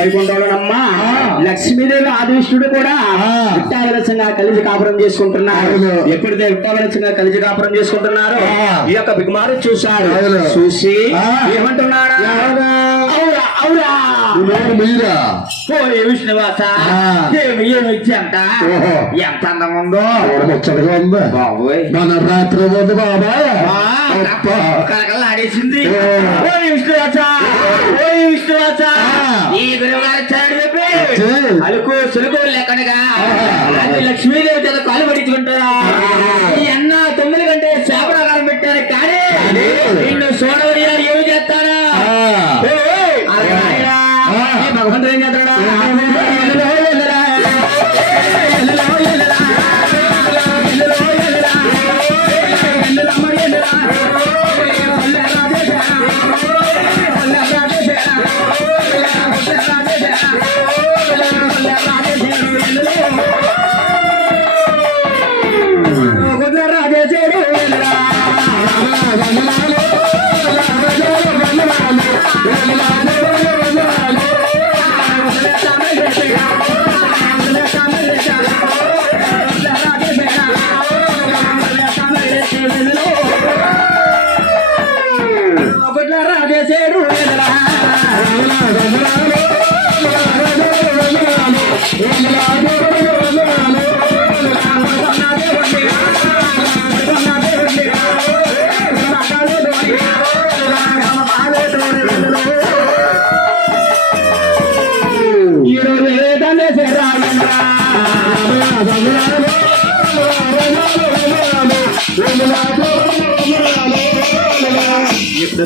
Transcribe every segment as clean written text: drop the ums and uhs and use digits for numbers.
వైకుంఠంలోనమ్మా లక్ష్మీదేవి ఆదివిష్ణుడు కూడా విట్టాలరసంగా కలిసి కాపురం చేసుకుంటున్నారు. ఎప్పుడైతే విట్టాలరసంగా కలిసి కాపురం చేసుకుంటున్నారో ఈ యొక్క బిగుమారు చూశాడు. చూసి ఏమంటున్నాడు? అవురా మీరా విష్ణువాస ఏమిచ్చాంట ఎంత అందం ఉందో ముచ్చటగా ఉందా బాబోయ్. మన రాత్రి ఉంది బాబా కలకలాడేసింది. విష్ణువాస ఈ గురువు గారు చాడు చెప్పి అలుకు సులుకు లెక్కనగా లక్ష్మీదేవి చేత కాలు పడించుకుంటారా ఈ అన్న 9 గంటల శాపనాకారం పెట్టారు. కానీ నిన్ను సోడవరియా ఏమి చేస్తాడా? భగవంతుడు ఏం చేస్తాడా?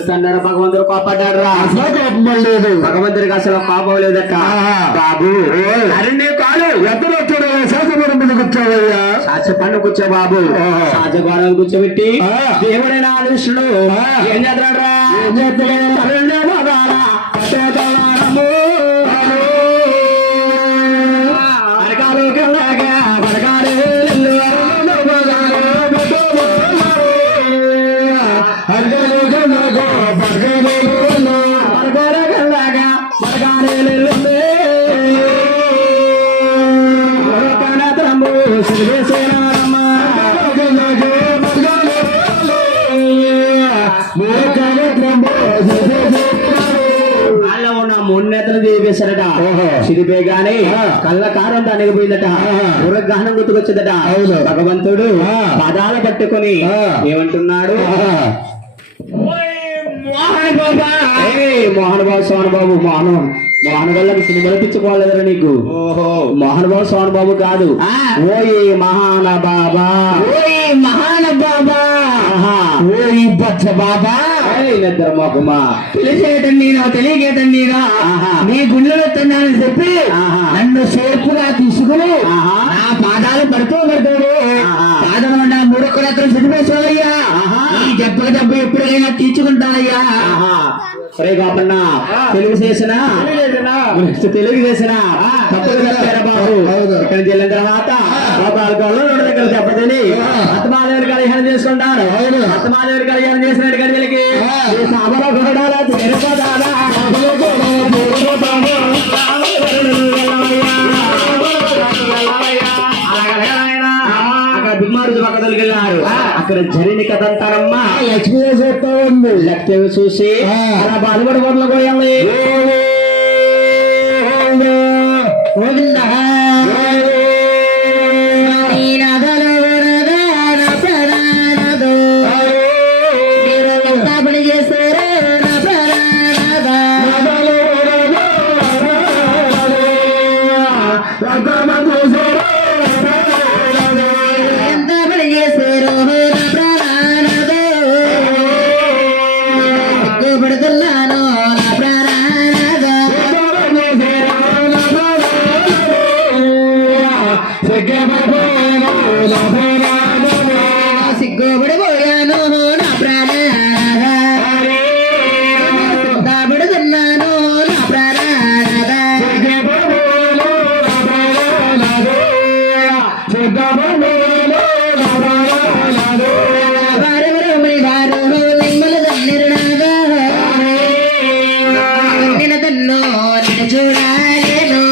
తండ్రి భగవంతుడు కోపడ్డాడు రా. కోపం లేదు భగవంతుడికి అసలు కోపం లేదట. బాబు అరణ్య కాదు ఎద్దరు వచ్చాడు శాసపురం మీద కూర్చోవయ్యా. సాక్ష పండు కూర్చో బాబు. సాజగోడలు కూర్చోబెట్టి దేవుడైన ఆదిష్ణుడు ఏం చేస్తాడు రా? ఏం చేస్తాడు? మొన్నెతలు దేవేశారట. సిరిపేగానే కళ్ళ కారం దానిపోయిందట. పురగ్రహణం గుర్తుకొచ్చిందట. భగవంతుడు పదాలు పట్టుకొని ఏమంటున్నాడు? మోహన్ బాబు సోహన్ బాబు మోహన్ వల్ల సినిమాలు పిచ్చుకోలేదురా నీకు. మోహన్ బాబు సోహన్ బాబు కాదు. ఓయ్ మహాన బాబా, ఓయ్ మహాన బాబా, ఓయ్ బచ్చ బాబా. నిద్ర మొక్కమా పిలిచేయటం నేను తెలియకేయటం నేను నీ గుళ్ళలో తిన్నానని చెప్పి నన్ను సేపుగా తీసుకుని నా పాదాలు పడుతాడు. పాదం నా 3 ఒక్కరత్నం సినిమేశ్వరయ్యా. ఈ దెబ్బకి దెబ్బ ఎప్పుడైనా తీర్చుకుంటానయ్యా. సరే కాకుండా తెలుగు చేసినా తెలుగు చేసినా తప్పులు చెప్పారా బాబు. ఇక్కడ వెళ్ళిన తర్వాత బాబాలు దగ్గర దెబ్బతిని అత్తమాదేవి కళ్యాణం చేసుకుంటారు. అత్తమాదేవి కళ్యాణం చేసిన గడికి బిమ్మారు పక్కదలికి వెళ్ళారు. అక్కడ జరిగిన కథ అంటారమ్మా. లక్ష్మీదేవి చెప్తా ఉంది. లక్ష్మీదేవి చూసి అలా బాధపడి బొమ్మలు పోయాలి. సిగ్గుపడిపోయాను నా ప్రాణనాథ సిద్ధపడుతున్నాను నా ప్రాణనాథ వారెవరు మీ వారు నిమ్మలు దన్నిరునాగా నిన్న తన్ను నిన్ను చూడాలేను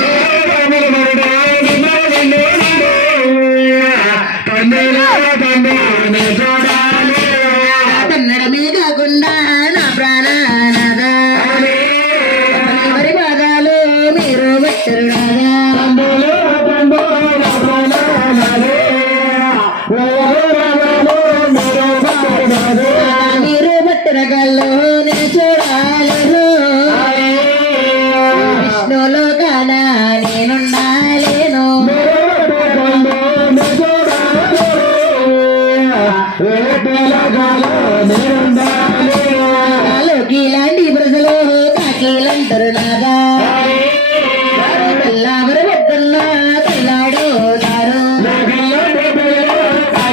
కన్నడమే కాకుండా నా ప్రాణనాథ ఎవరి బాధాలు మీరు వచ్చరుడాగా